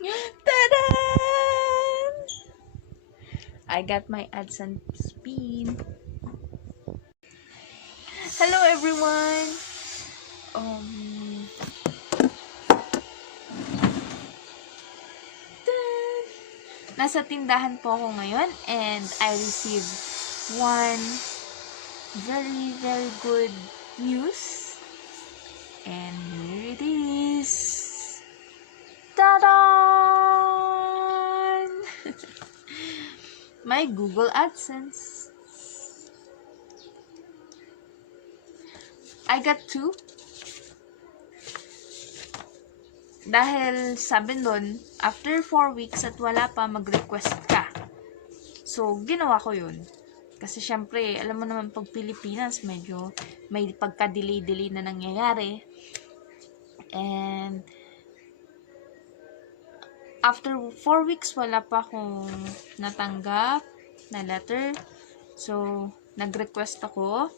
Ta-da! I got my AdSense pin. Hello everyone! Um, Nasa tindahan po ako ngayon and I received one very, very good news. And here it is. Ta-da! My Google AdSense. I got two. Dahil sabi nun, after 4 weeks at wala pa, mag-request ka. So, ginawa ko yun. Kasi syempre, alam mo naman pag Pilipinas, medyo may pagka-delay-delay na nangyayari. And, after 4 weeks, wala pa akong natanggap na letter. So, nag-request ako.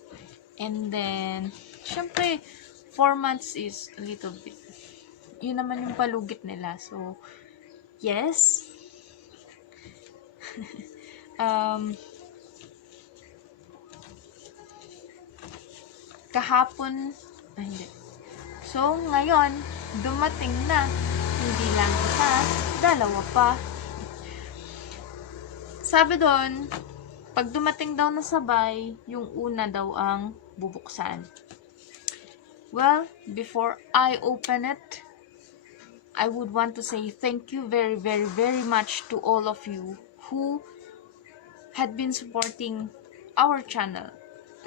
And then, syempre, 4 months is a little bit. Yun naman yung palugit nila. So, yes. Kahapon, hindi. So, ngayon, dumating na. Hindi lang isa, dalawa pa. Sabi doon, pag dumating daw na sabay, yung una daw ang bubuksan. Well, before I open it, I would want to say thank you very, very, very much to all of you who had been supporting our channel,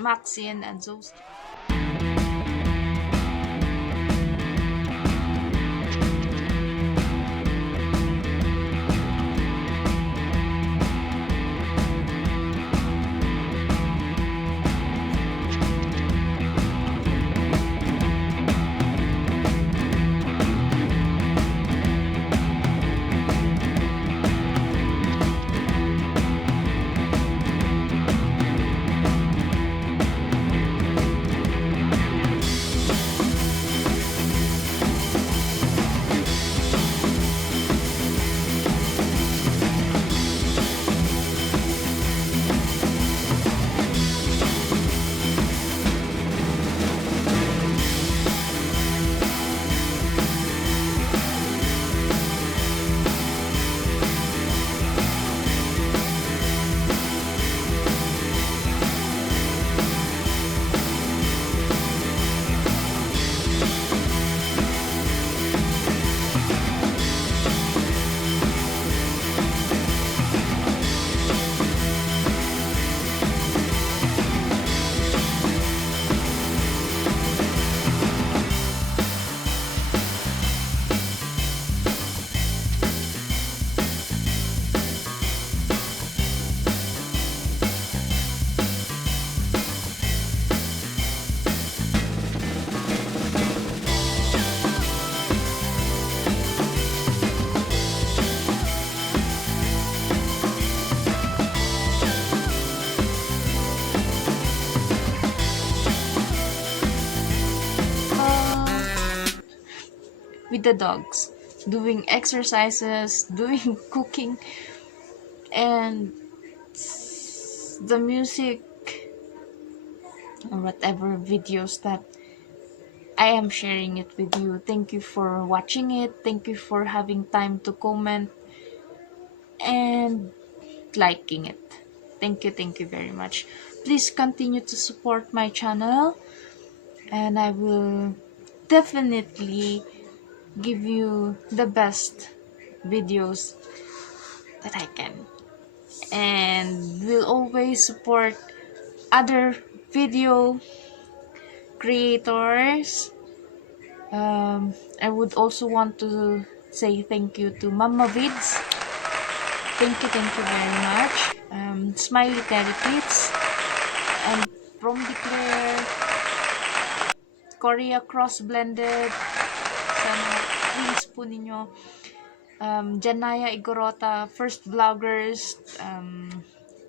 Maxine and Zoe. With the dogs, doing exercises, doing cooking, and the music or whatever videos that I am sharing it with you. Thank you for watching it. Thank you for having time to comment and liking it. Thank you very much. Please continue to support my channel and I will definitely give you the best videos that I can, and will always support other video creators. I would also want to say thank you to Mama Vids. Thank you very much. Smiley Terry Kids and From Declare, Korea Cross Blended. Sana please po ninyo. Janaya Igorota, First Vloggers,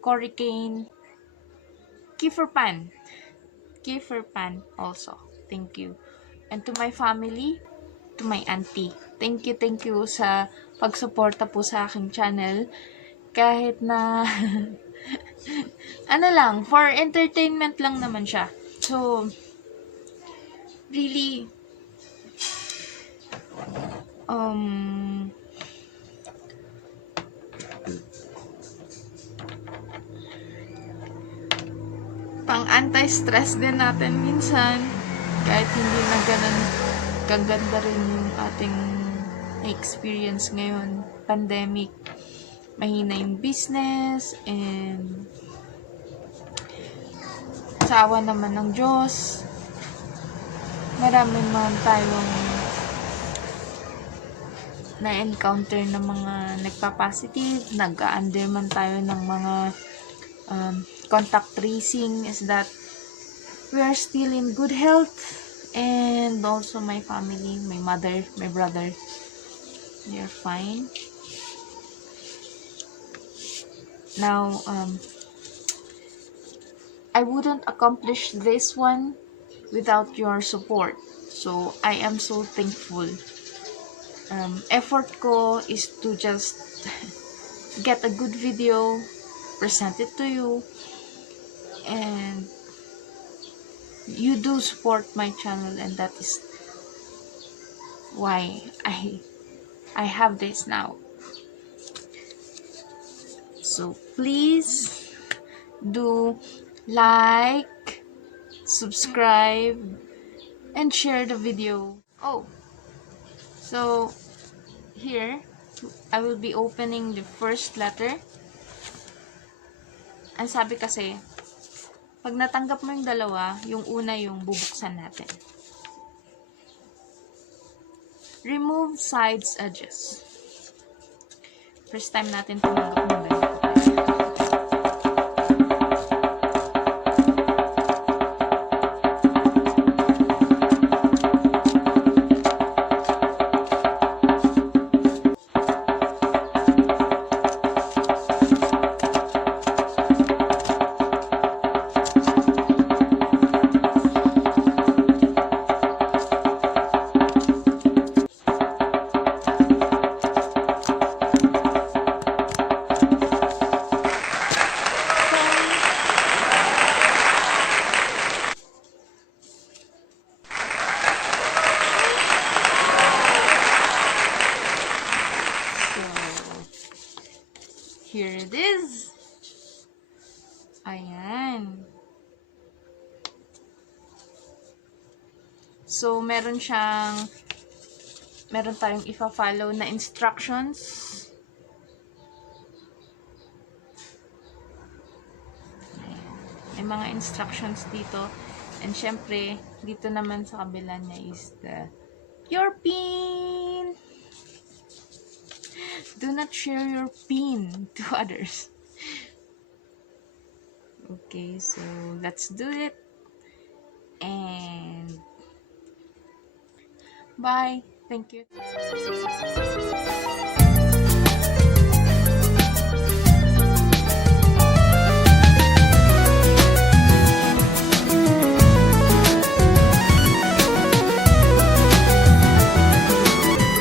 Cory Kane, Kiefer Pan also. Thank you. And to my family, to my auntie. Thank you sa pagsuporta po sa aking channel. Kahit na, ano lang, for entertainment lang naman siya. So, really, pang anti-stress din natin minsan, kahit hindi na ganun kaganda rin yung ating experience ngayon, pandemic, mahina yung business, and sa awa naman ng Diyos, marami man tayong na-encounter na mga nagpa-positive, nag-under man tayo ng mga contact tracing, is that we are still in good health. And also my family, my mother, my brother, they are fine. Now, I wouldn't accomplish this one without your support. So, I am so thankful. Effort ko is to just get a good video, present it to you, and you do support my channel, and that is why I have this now. So please do like, subscribe, and share the video. Oh, so here I will be opening the first letter. Ang sabi kasi, pag natanggap mo yung dalawa, yung una yung bubuksan natin. Remove sides edges. First time natin tumanggap ng dalawa. Here it is. Ayan. So, meron tayong ifa-follow na instructions. Ayan. May mga instructions dito. And syempre, dito naman sa kabila niya is your PIN. Do not share your PIN to others. Okay, so let's do it. And bye. Thank you.